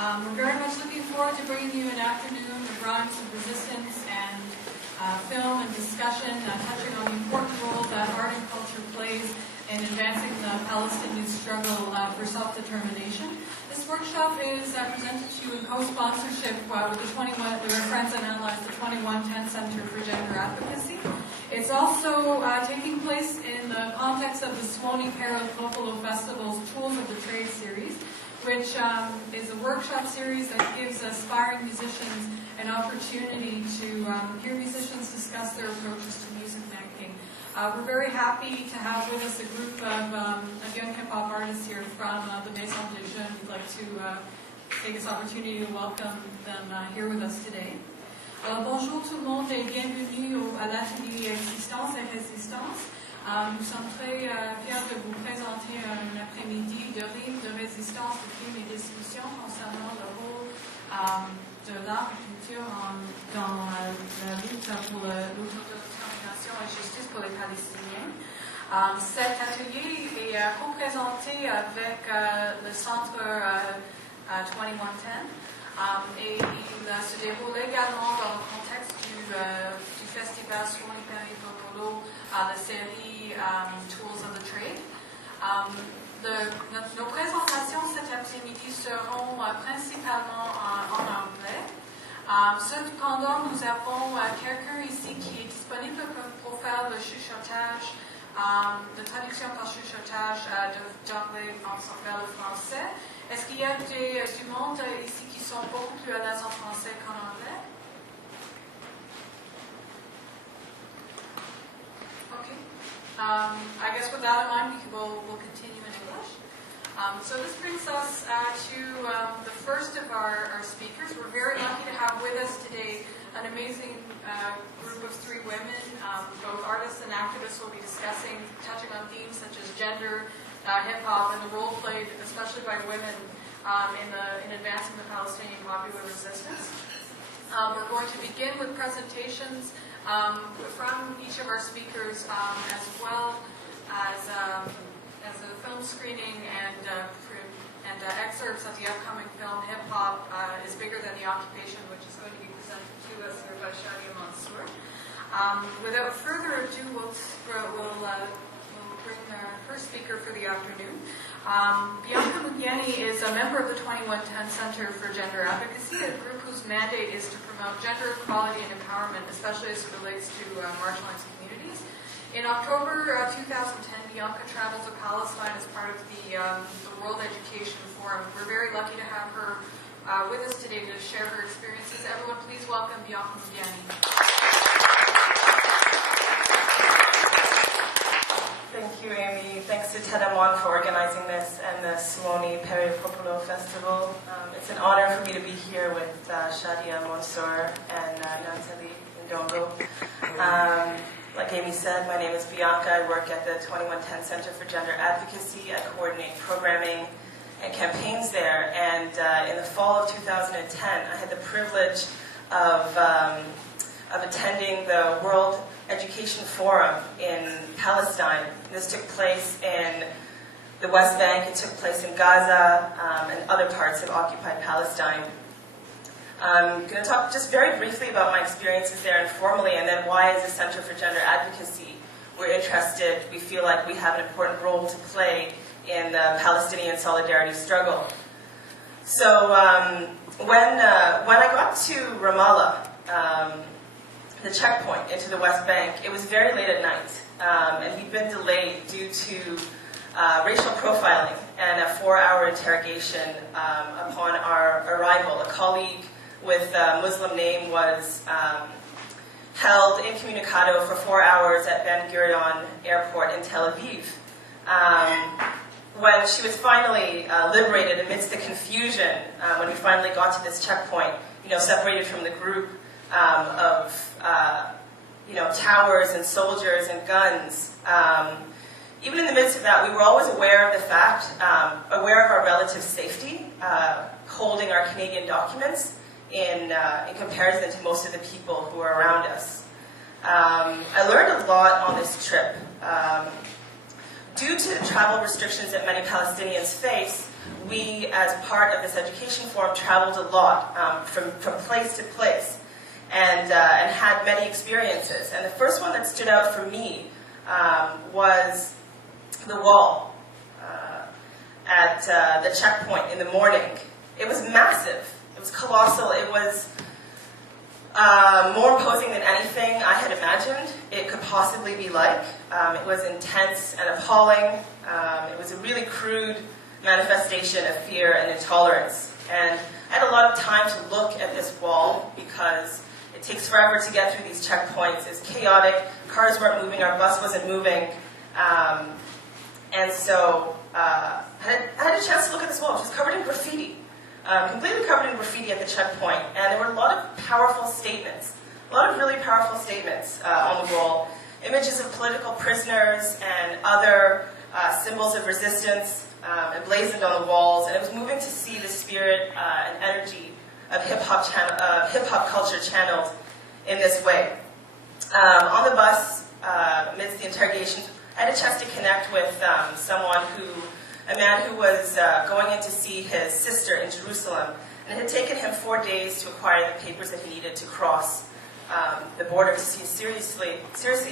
We're very much looking forward to bringing you an afternoon of rhymes of resistance and film and discussion touching on the important role that art and culture plays in advancing the Palestinian struggle for self-determination. This workshop is presented to you in co-sponsorship with our friends and allies, the 2110 Center for Gender Advocacy. It's also taking place in the context of the Suoni Popolo Festival's Tools of the Trade series, which is a workshop series that gives aspiring musicians an opportunity to hear musicians discuss their approaches to music making. We're very happy to have with us a group of young hip-hop artists here from the Maison des Jeunes. We'd like to take this opportunity to welcome them here with us today. Bonjour tout le monde et bienvenue à l'atelier Existence et Résistance. Nous sommes très fiers de vous présenter un après-midi de rimes, de résistance, de films et discussions concernant le rôle de l'art et culture dans la lutte pour l'autodétermination et justice pour les Palestiniens. Cet atelier est co-présenté avec le centre 2110 et il se déroule également dans le contexte du festival Suoni Popolo, la série Tools of the Trade. Nos présentations cet après-midi seront principalement en anglais. Cependant, nous avons quelqu'un ici qui est disponible pour faire le chuchotage, de traduction par chuchotage d'anglais vers le français. Est-ce qu'il y a du monde ici qui sont beaucoup plus à l'aise en français qu'en anglais? Okay. I guess with that in mind, we'll continue in English. So this brings us to the first of our speakers. We're very lucky to have with us today an amazing group of three women. Both artists and activists will be discussing, touching on themes such as gender, hip-hop, and the role played, especially by women, in advancing the Palestinian popular resistance. We're going to begin with presentations from each of our speakers, as well as a film screening and excerpts of the upcoming film Hip Hop is Bigger Than the Occupation, which is going to be presented to us here by Shadia Mansour. Without further ado, we'll bring our first speaker for the afternoon. Bianca Mugieni is a member of the 2110 Center for Gender Advocacy, a group whose mandate is to promote gender equality and empowerment, especially as it relates to marginalized communities. In October 2010, Bianca traveled to Palestine as part of the World Education Forum. We're very lucky to have her with us today to share her experiences. Everyone, please welcome Bianca Mugieni. Thank you, Amy. Thanks to Tedamon for organizing this and the Suoni Popolo Festival. It's an honor for me to be here with Shadia Mansour and Nathalie Ndongo. Like Amy said, my name is Bianca. I work at the 2110 Center for Gender Advocacy. I coordinate programming and campaigns there. And in the fall of 2010, I had the privilege of attending the World Education Forum in Palestine. This took place in the West Bank, it took place in Gaza, and other parts of occupied Palestine. I'm going to talk just very briefly about my experiences there informally, and then why as a Center for Gender Advocacy we're interested, we feel like we have an important role to play in the Palestinian solidarity struggle. So when I got to Ramallah, the checkpoint into the West Bank, it was very late at night, and we'd been delayed due to racial profiling and a 4-hour interrogation upon our arrival. A colleague with a Muslim name was held incommunicado for 4 hours at Ben Gurion Airport in Tel Aviv. When she was finally liberated amidst the confusion, when we finally got to this checkpoint, separated from the group of towers and soldiers and guns. Even in the midst of that, we were always aware of the fact, aware of our relative safety, holding our Canadian documents in comparison to most of the people who were around us. I learned a lot on this trip. Due to the travel restrictions that many Palestinians face, we, as part of this education forum, traveled a lot from place to place and had many experiences. And the first one that stood out for me was the wall at the checkpoint in the morning. It was massive. It was colossal. It was more imposing than anything I had imagined it could possibly be like. It was intense and appalling. It was a really crude manifestation of fear and intolerance. And I had a lot of time to look at this wall because it takes forever to get through these checkpoints. It's chaotic. Cars weren't moving. Our bus wasn't moving. And so I had a chance to look at this wall, which was covered in graffiti. Completely covered in graffiti at the checkpoint. And there were a lot of powerful statements, a lot of really powerful statements on the wall. Images of political prisoners and other symbols of resistance emblazoned on the walls. And it was moving to see the spirit and energy of hip-hop culture channeled in this way. On the bus, amidst the interrogation, I had a chance to connect with a man who was going in to see his sister in Jerusalem, and it had taken him 4 days to acquire the papers that he needed to cross the border to see his seriously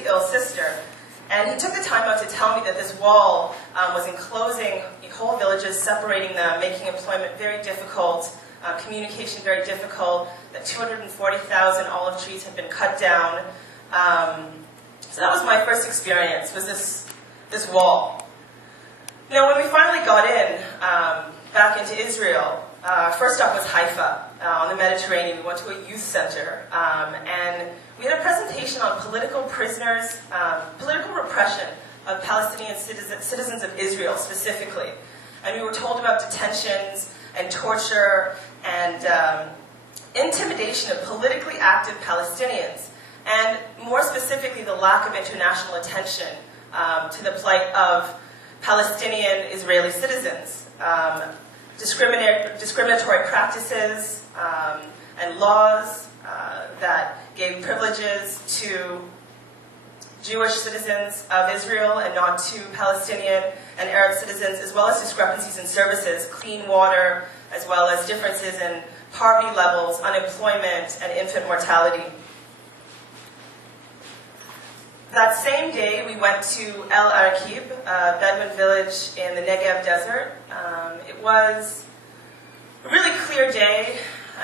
ill sister. And he took the time out to tell me that this wall was enclosing whole villages, separating them, making employment very difficult, communication very difficult, that 240,000 olive trees had been cut down. So that was my first experience, was this wall. Now, when we finally got in, back into Israel, first up was Haifa, on the Mediterranean. We went to a youth center, and we had a presentation on political prisoners, political repression of Palestinian citizens of Israel specifically. And we were told about detentions and torture and intimidation of politically active Palestinians, and more specifically the lack of international attention to the plight of Palestinian Israeli citizens, discriminatory practices and laws that gave privileges to Jewish citizens of Israel and not to Palestinian and Arab citizens, as well as discrepancies in services, clean water, as well as differences in poverty levels, unemployment, and infant mortality. That same day, we went to El Araqib, a Bedouin village in the Negev desert. It was a really clear day.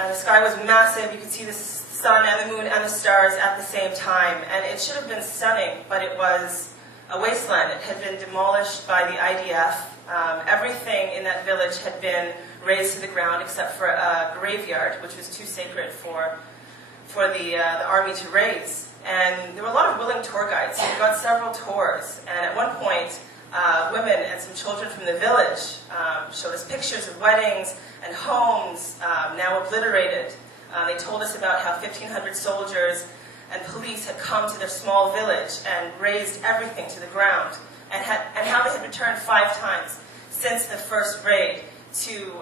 The sky was massive. You could see the sun and the moon and the stars at the same time. And it should have been stunning, but it was a wasteland. It had been demolished by the IDF. Everything in that village had been razed to the ground except for a graveyard, which was too sacred for the army to raze. And there were a lot of willing tour guides. So we got several tours. And at one point, women and some children from the village showed us pictures of weddings and homes now obliterated. They told us about how 1,500 soldiers and police had come to their small village and razed everything to the ground, and how they had returned 5 times since the first raid to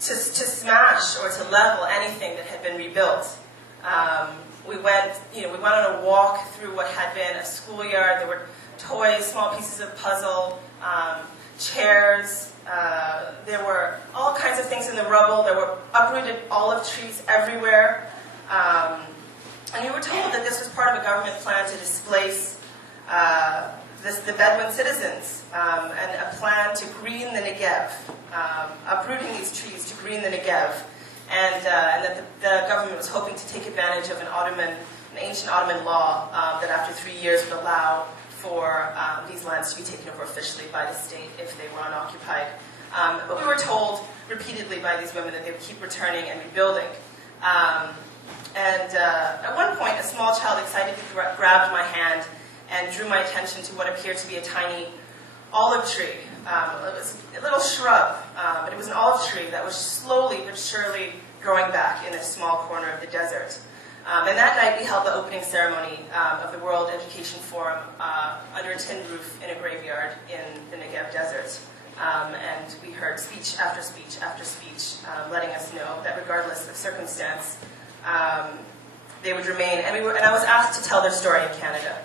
smash or to level anything that had been rebuilt. We went on a walk through what had been a schoolyard. There were toys, small pieces of puzzle, chairs. There were all kinds of things in the rubble. There were uprooted olive trees everywhere. And we were told that this was part of a government plan to displace the Bedouin citizens, and a plan to green the Negev, uprooting these trees to green the Negev. And that the government was hoping to take advantage of an ancient Ottoman law that after 3 years would allow for these lands to be taken over officially by the state if they were unoccupied. But we were told repeatedly by these women that they would keep returning and rebuilding. At one point, a small child excitedly grabbed my hand and drew my attention to what appeared to be a tiny olive tree. It was a little shrub, but it was an olive tree that was slowly but surely growing back in a small corner of the desert. And that night we held the opening ceremony of the World Education Forum under a tin roof in a graveyard in the Negev desert. And we heard speech after speech after speech letting us know that regardless of circumstance, they would remain. And I was asked to tell their story in Canada.